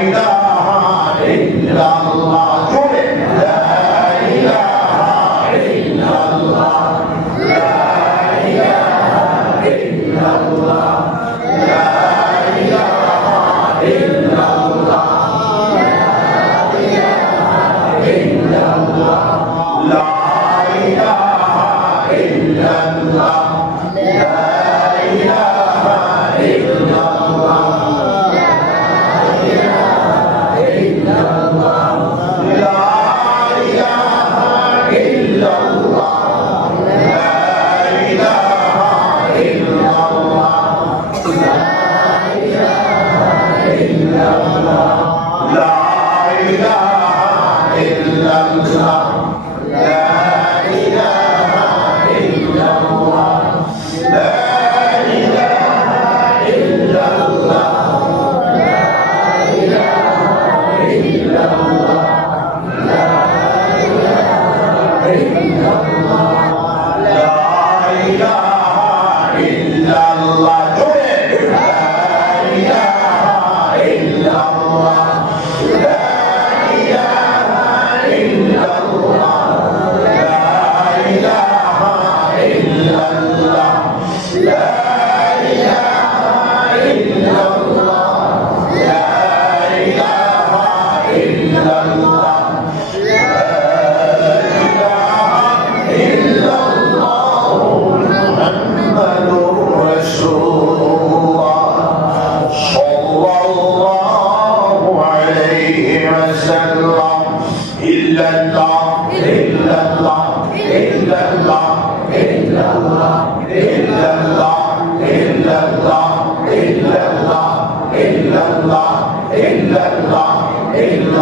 ইলাহা ইল্লাল্লাহ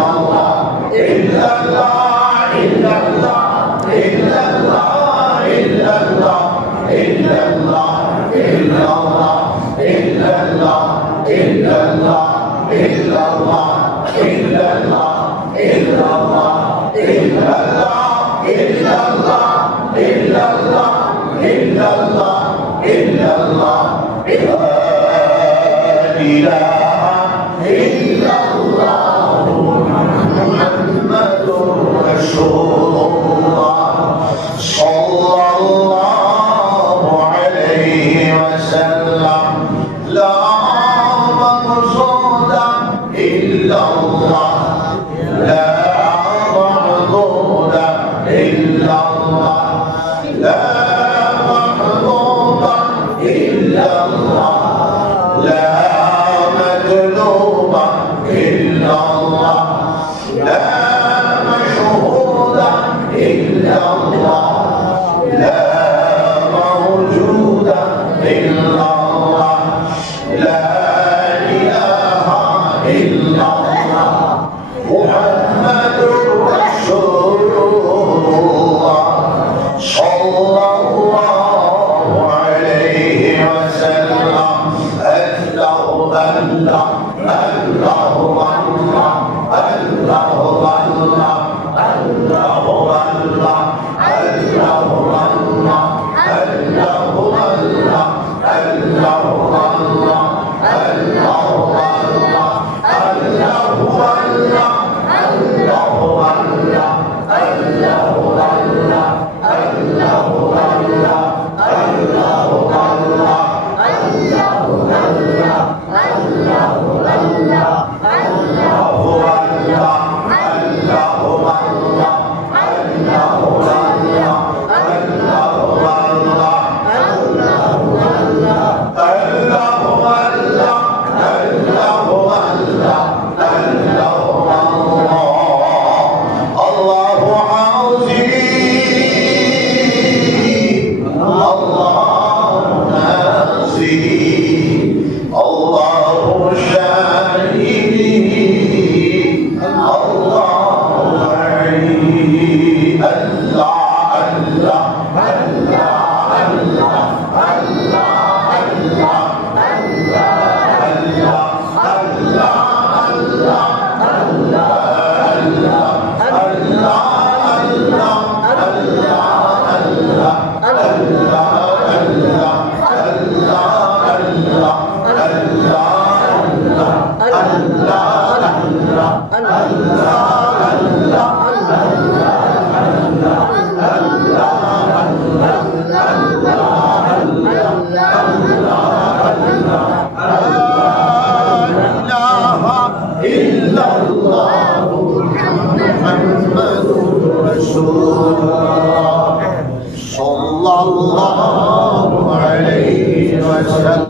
إلا الله إلا إله إلا إلا الله. لا مطلوب إلا الله. لا مشهود إلا الله. لا موجود إلا الله. لا إله إلا الله. صلى الله عليه وسلم